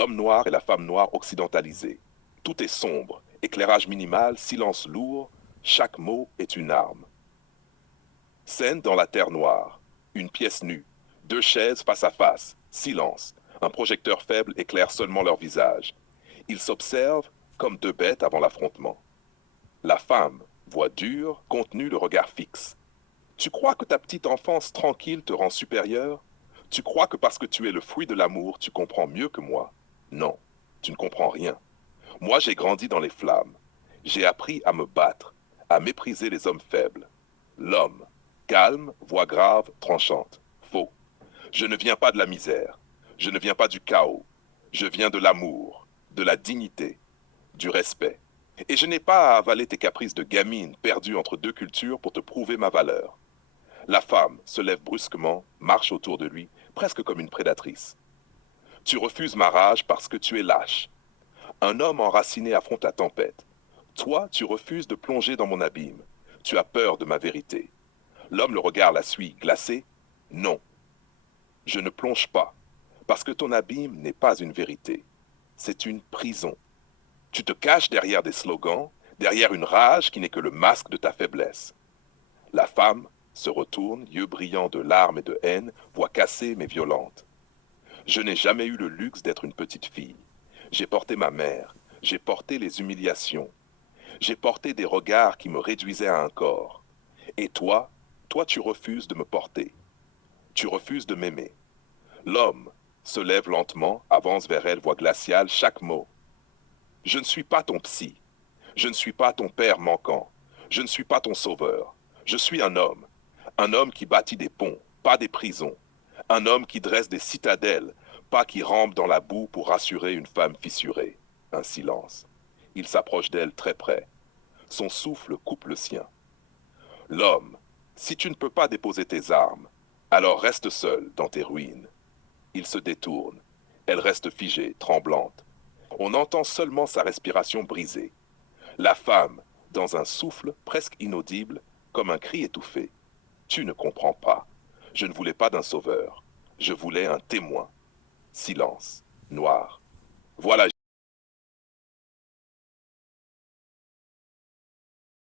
L'homme noir et la femme noire occidentalisée. Tout est sombre, éclairage minimal, silence lourd, chaque mot est une arme. Scène dans la terre noire. Une pièce nue. Deux chaises face à face. Silence. Un projecteur faible éclaire seulement leur visage. Ils s'observent comme deux bêtes avant l'affrontement. La femme, voix dure, contenue, le regard fixe. Tu crois que ta petite enfance tranquille te rend supérieur? Tu crois que parce que tu es le fruit de l'amour, tu comprends mieux que moi? Non, tu ne comprends rien. Moi, j'ai grandi dans les flammes. J'ai appris à me battre, à mépriser les hommes faibles. L'homme, calme, voix grave, tranchante. Faux. Je ne viens pas de la misère. Je ne viens pas du chaos. Je viens de l'amour, de la dignité, du respect. Et je n'ai pas à avaler tes caprices de gamine perdue entre deux cultures pour te prouver ma valeur. La femme se lève brusquement, marche autour de lui, presque comme une prédatrice. Tu refuses ma rage parce que tu es lâche. Un homme enraciné affronte la tempête. Toi, tu refuses de plonger dans mon abîme. Tu as peur de ma vérité. L'homme le regard la suit, glacé. Non, je ne plonge pas, parce que ton abîme n'est pas une vérité. C'est une prison. Tu te caches derrière des slogans, derrière une rage qui n'est que le masque de ta faiblesse. La femme se retourne, yeux brillants de larmes et de haine, voix cassée mais violente. Je n'ai jamais eu le luxe d'être une petite fille. J'ai porté ma mère, j'ai porté les humiliations, j'ai porté des regards qui me réduisaient à un corps. Et toi tu refuses de me porter. Tu refuses de m'aimer. L'homme se lève lentement, avance vers elle, voix glaciale, chaque mot. Je ne suis pas ton psy. Je ne suis pas ton père manquant. Je ne suis pas ton sauveur. Je suis un homme qui bâtit des ponts, pas des prisons. Un homme qui dresse des citadelles, pas qui rampe dans la boue pour rassurer une femme fissurée. Un silence. Il s'approche d'elle très près. Son souffle coupe le sien. L'homme, si tu ne peux pas déposer tes armes, alors reste seul dans tes ruines. Il se détourne. Elle reste figée, tremblante. On entend seulement sa respiration brisée. La femme, dans un souffle presque inaudible, comme un cri étouffé. Tu ne comprends pas. Je ne voulais pas d'un sauveur. Je voulais un témoin. Silence. Noir. Voilà.